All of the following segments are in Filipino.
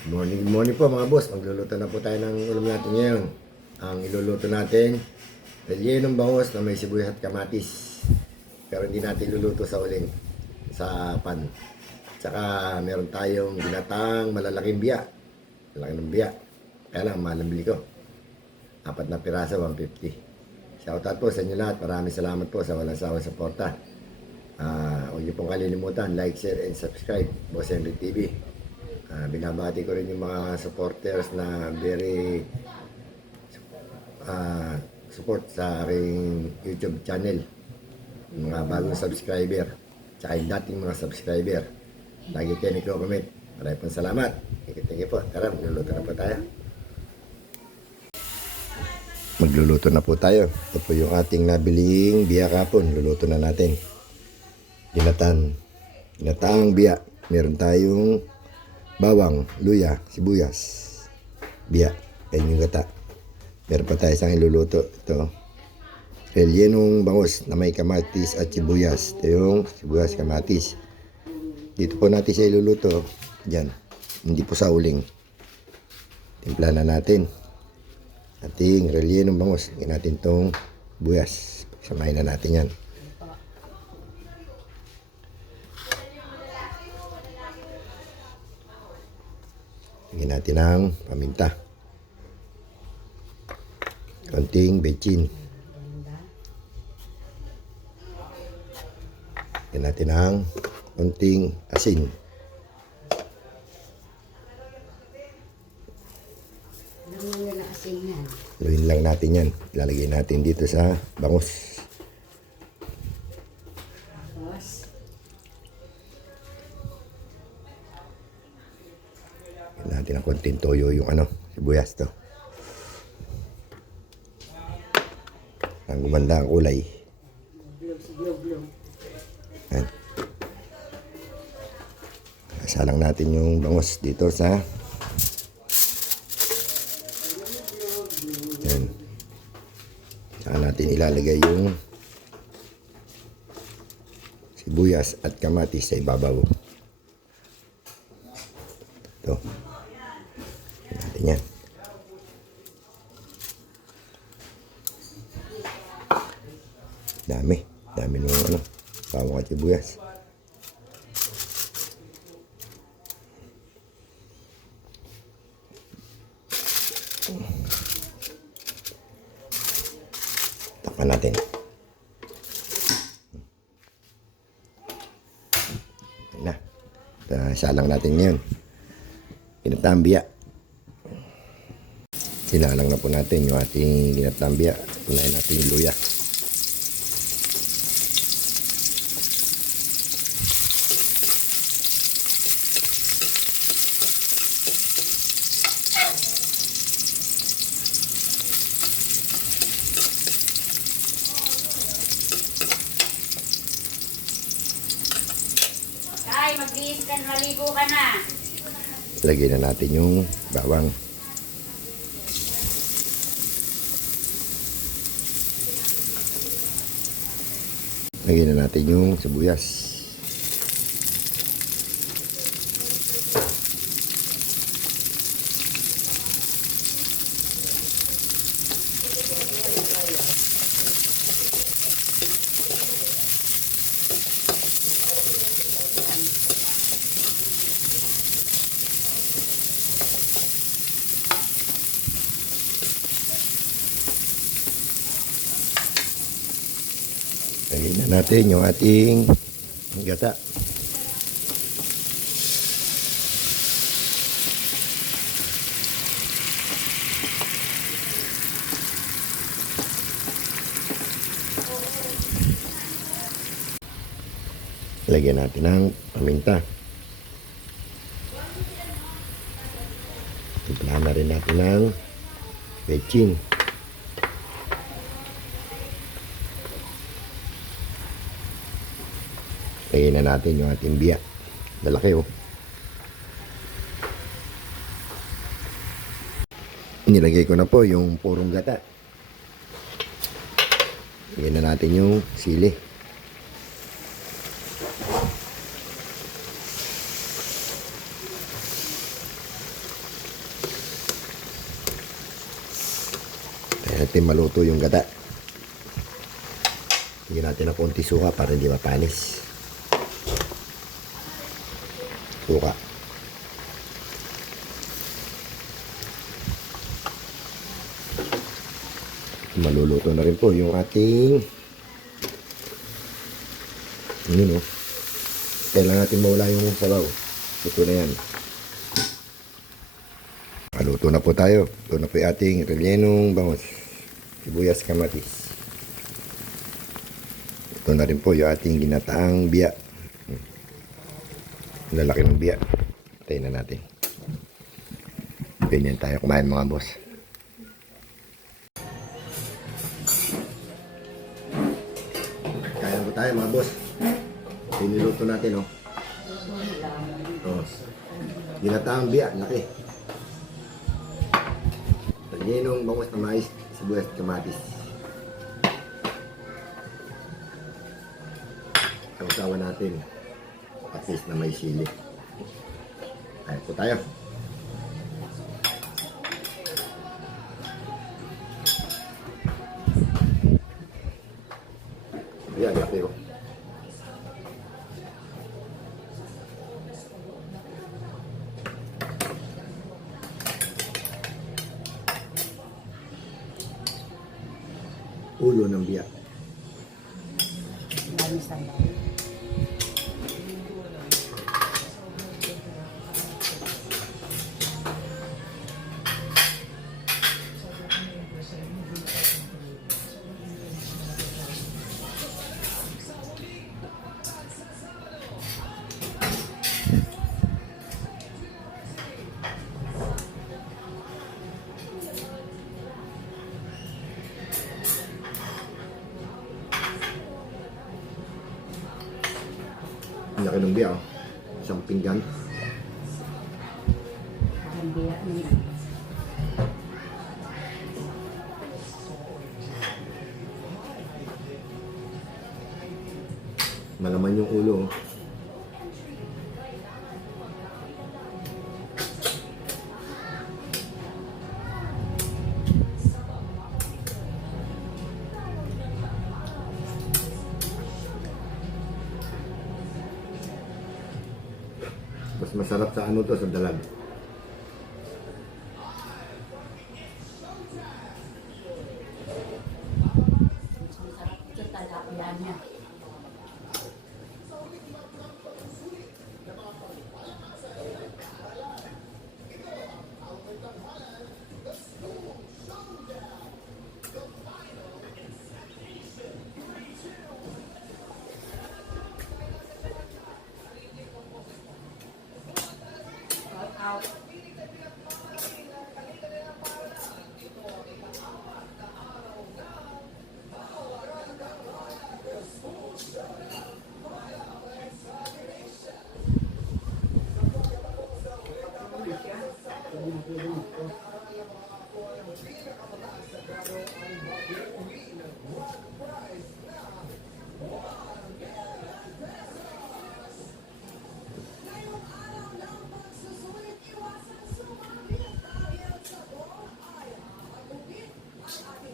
Good morning po mga boss. Magluluto na po tayo ng ulam natin ngayon. Ang iluluto natin, rellenong bangus na may sibuyas at kamatis. Pero hindi natin iluluto sa uling, sa pan. Tsaka meron tayong ginatang malalaking biya. Malaki ng biya. Kaya lang, mahal ang bili ko. 4 na piraso, 150. Shoutout po sa inyo lahat. Maraming salamat po sa walang sawang suporta. Huwag niyo pong kalilimutan, like, share, and subscribe. Boss Henry TV. Binabati ko rin yung mga supporters na very support sa aking YouTube channel. Yung mga bagong subscriber, tsaka yung dating mga subscriber. Lagi kayo nagko-comment. Maraming pong salamat. Thank you po. Tara, magluluto na po tayo. Magluluto na po tayo. Ito po yung ating nabiling biya kapon. Luluto na natin. Ginataang biya. Meron tayong bawang, luya, sibuyas, biya. Ayan yung gata. Meron pa tayo isang iluluto. Ito, rellenong bangus na may kamatis at sibuyas. Ito yung sibuyas, kamatis. Dito po natin siya iluluto. Diyan. Hindi po sa uling. Timpla na natin. Ating rellenong bangus. Lagyan natin itong sibuyas. Samahin na natin yan. Lagyan natin ng paminta. Konting bechin. Lagyan natin ng konting asin. Luin lang natin yan. Ilalagay natin dito sa bangus. Natin ang konting toyo yung sibuyas to. Ang gumanda ang kulay. Ayan. Salang natin yung bangus dito sa ayan. Saka natin ilalagay yung sibuyas at kamatis sa ibabaw. Ito. Yan. Dami nung bawang at sibuyas. Takpan natin. Yan na. Salang natin ngayon. Ginataang biya. Sinalang na po natin yung ating ginataang biya. Unahin natin yung luya. Ay, magbihis ka, maligo ka na. Lagyan na natin yung bawang. Lagyan na natin yung sibuyas. Lagyan na natin yung ating gata. Lagyan natin ng paminta. Timplahan na rin natin ng bechin. Lagyan na natin yung ating biya. Malaki oh. Nilagay ko na po yung purong gata. Lagyan na natin yung sili. natin maluto yung gata. Higyan natin ng konti suka para hindi mapanis. Suka. Maluluto na rin po yung ating yun o. Kailangan natin mawala yung sabaw. Ito na yan. Maluto na po tayo. Ito na po yung ating rellenong bangos. Sibuyas, kamatis. Ito na rin po yung ating ginataang biya. Lalaki ng biya. Tayin na natin. Ganyan tayo kumain mga boss. Kaya po tayo mga boss. Ito yung niluto natin oh. Oh. Ginataang biya. Laki. Rellenong bangos na mais. Sibuyas, kamatis. Sawa natin at least na may sili. Kaya po tayo. Ayan, laki ko. Ulo ng biyak. Ang laki ng biya, oh. Isang pinggan. Malaman yung ulo, oh. Mas masarap sa ano to, sa dalag.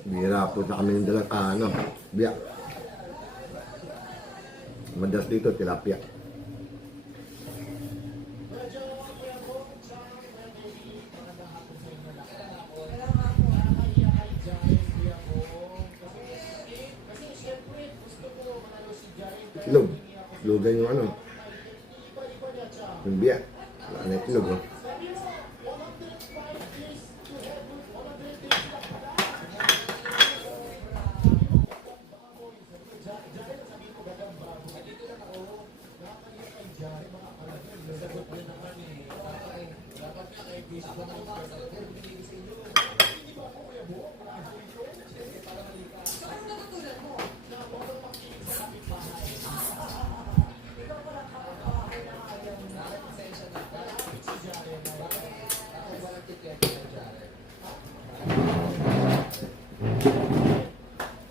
Bihira po na kami ng dalang biyak. Madalas dito, tilapia. Itlog. Itlogan yung ano. Yung biyak. Wala na itlog, oh.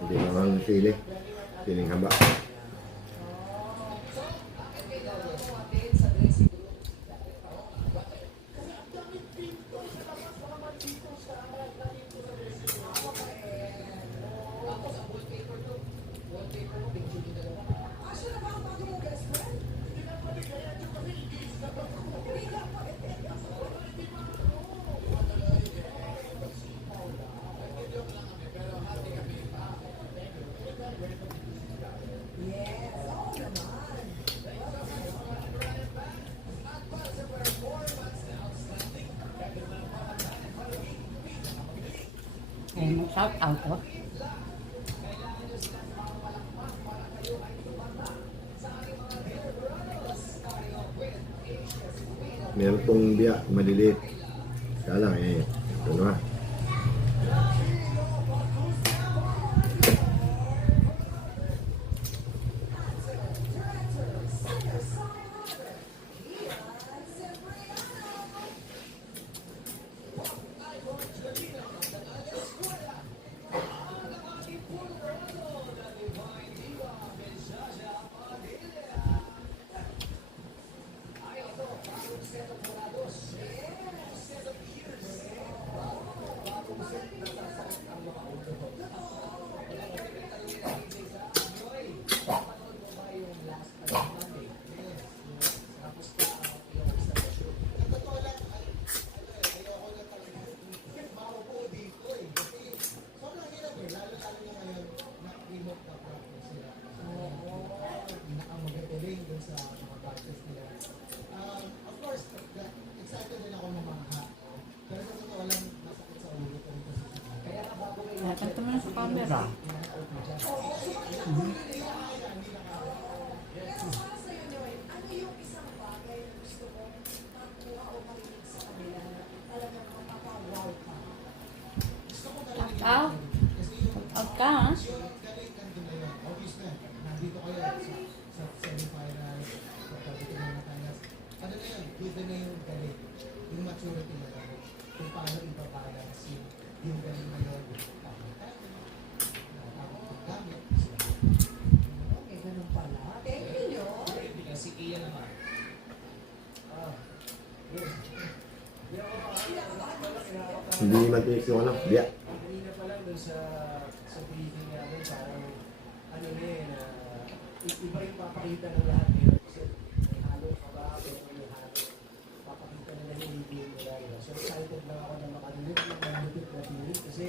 Hindi naman sili. Siling haba. Shout out, oh. Meron pong biya, maliliit. Kaya lang ito na. Nakanta mo na sa camera. Shout out. Shout out ka, ha? Nandito kayo sa semifinal, sa pagdating ng Batangas. Ano na yun? Given na yung galing, yung maturity na lang, kung paano ipabalance yung galing na yun. Okay, ganun pala. Thank you, Lord. Si Kia naman. Hindi matiis yung biya. Kanina pa lang dun sa briefing namin, parang ano na yun, iba yung papakita ng lahat ngayon. Kasi may halo ka ba, pero may halo. Papakita nila yung video nila. So excited lang ako na makalulip ng malupit na pilit. Kasi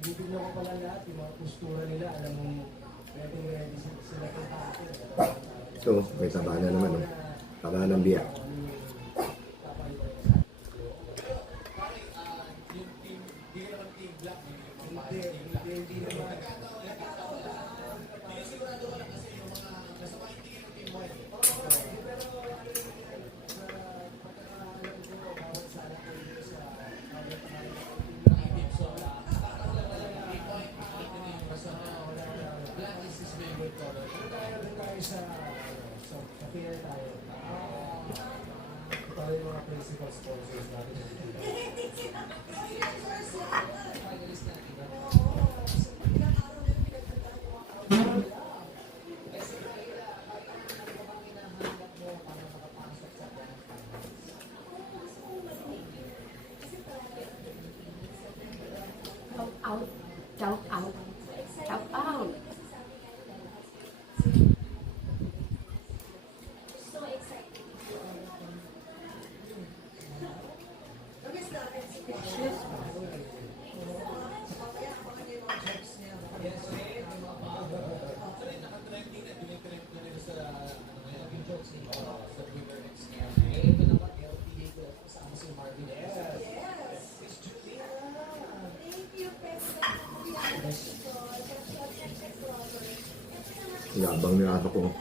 titignan ko pala lahat, yung mga postura nila, alam mo, ready sila kung atin. Ito, may taba na naman. Oh. Taba ng biya. Hindi naman. Sa fair tayo. Ito yung mga principal sponsors natin. Shout out. Shout out. Shout out. Yabang ni ato ko.